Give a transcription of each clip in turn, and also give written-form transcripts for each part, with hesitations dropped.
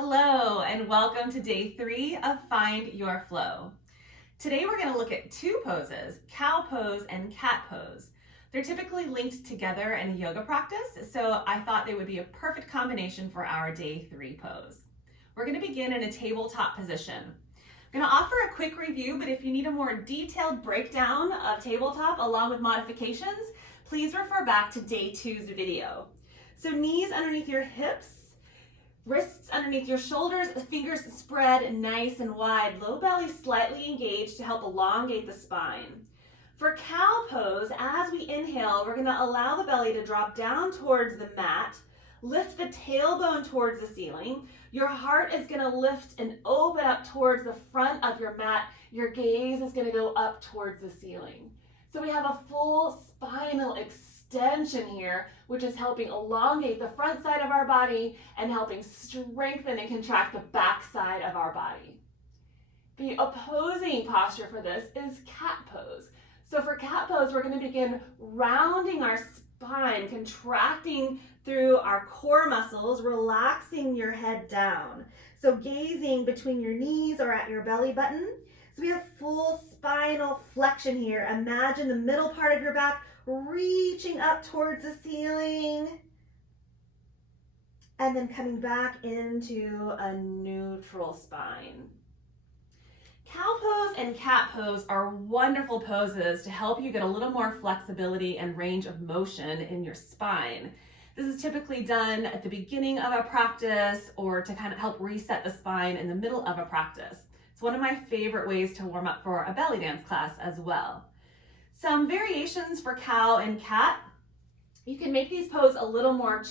Hello, and welcome to day 3 of Find Your Flow. Today we're going to look at two poses, cow pose and cat pose. They're typically linked together in a yoga practice, so I thought they would be a perfect combination for our day 3 pose. We're going to begin in a tabletop position. I'm going to offer a quick review, but if you need a more detailed breakdown of tabletop along with modifications, please refer back to day 2's video. So knees underneath your hips, wrists underneath your shoulders, the fingers spread nice and wide, low belly slightly engaged to help elongate the spine. For cow pose, as we inhale, we're going to allow the belly to drop down towards the mat, lift the tailbone towards the ceiling. Your heart is going to lift and open up towards the front of your mat. Your gaze is going to go up towards the ceiling. So we have a full spinal extension here, which is helping elongate the front side of our body and helping strengthen and contract the back side of our body. The opposing posture for this is cat pose. So for cat pose, we're going to begin rounding our spine, contracting through our core muscles, relaxing your head down. So gazing between your knees or at your belly button. So we have full spinal flexion here. Imagine the middle part of your back reaching up towards the ceiling and then coming back into a neutral spine. Cow pose and cat pose are wonderful poses to help you get a little more flexibility and range of motion in your spine. This is typically done at the beginning of a practice or to kind of help reset the spine in the middle of a practice. It's one of my favorite ways to warm up for a belly dance class as well. Some variations for cow and cat. You can make these poses a little more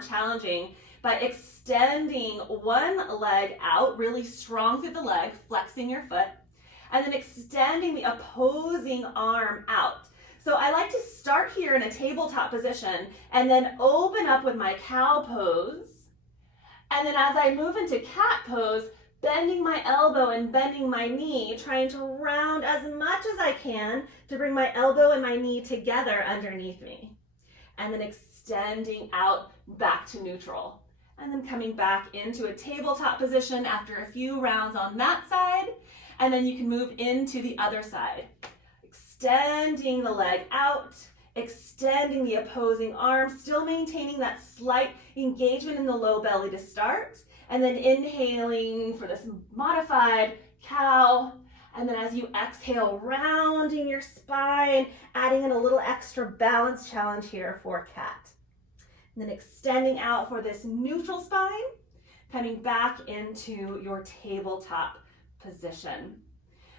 challenging by extending one leg out really strong through the leg, flexing your foot, and then extending the opposing arm out. So I like to start here in a tabletop position and then open up with my cow pose. And then as I move into cat pose, bending my elbow and bending my knee, trying to round as much as I can to bring my elbow and my knee together underneath me. And then extending out back to neutral. And then coming back into a tabletop position after a few rounds on that side. And then you can move into the other side. Extending the leg out, extending the opposing arm, still maintaining that slight engagement in the low belly to start. And then inhaling for this modified cow. And then as you exhale, rounding your spine, adding in a little extra balance challenge here for cat. And then extending out for this neutral spine, coming back into your tabletop position.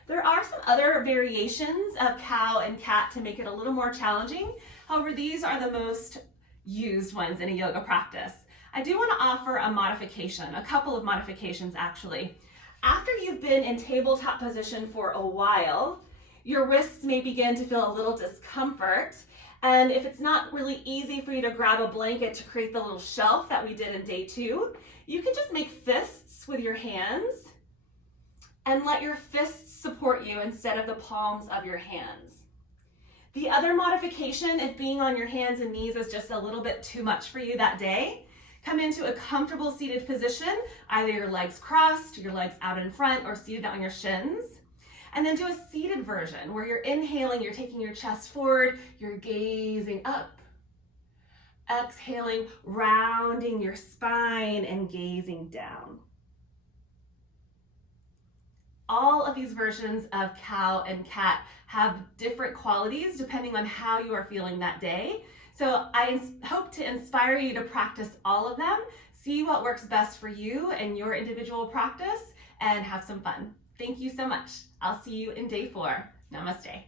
There are some other variations of cow and cat to make it a little more challenging. However, these are the most used ones in a yoga practice. I do want to offer a modification, a couple of modifications actually. After you've been in tabletop position for a while, your wrists may begin to feel a little discomfort. And if it's not really easy for you to grab a blanket to create the little shelf that we did in day 2, you can just make fists with your hands and let your fists support you instead of the palms of your hands. The other modification, if being on your hands and knees is just a little bit too much for you that day, come into a comfortable seated position, either your legs crossed, your legs out in front, or seated on your shins. And then do a seated version where you're inhaling, you're taking your chest forward, you're gazing up. Exhaling, rounding your spine and gazing down. All of these versions of cow and cat have different qualities depending on how you are feeling that day. So I hope to inspire you to practice all of them, see what works best for you and your individual practice, and have some fun. Thank you so much. I'll see you in day 4. Namaste.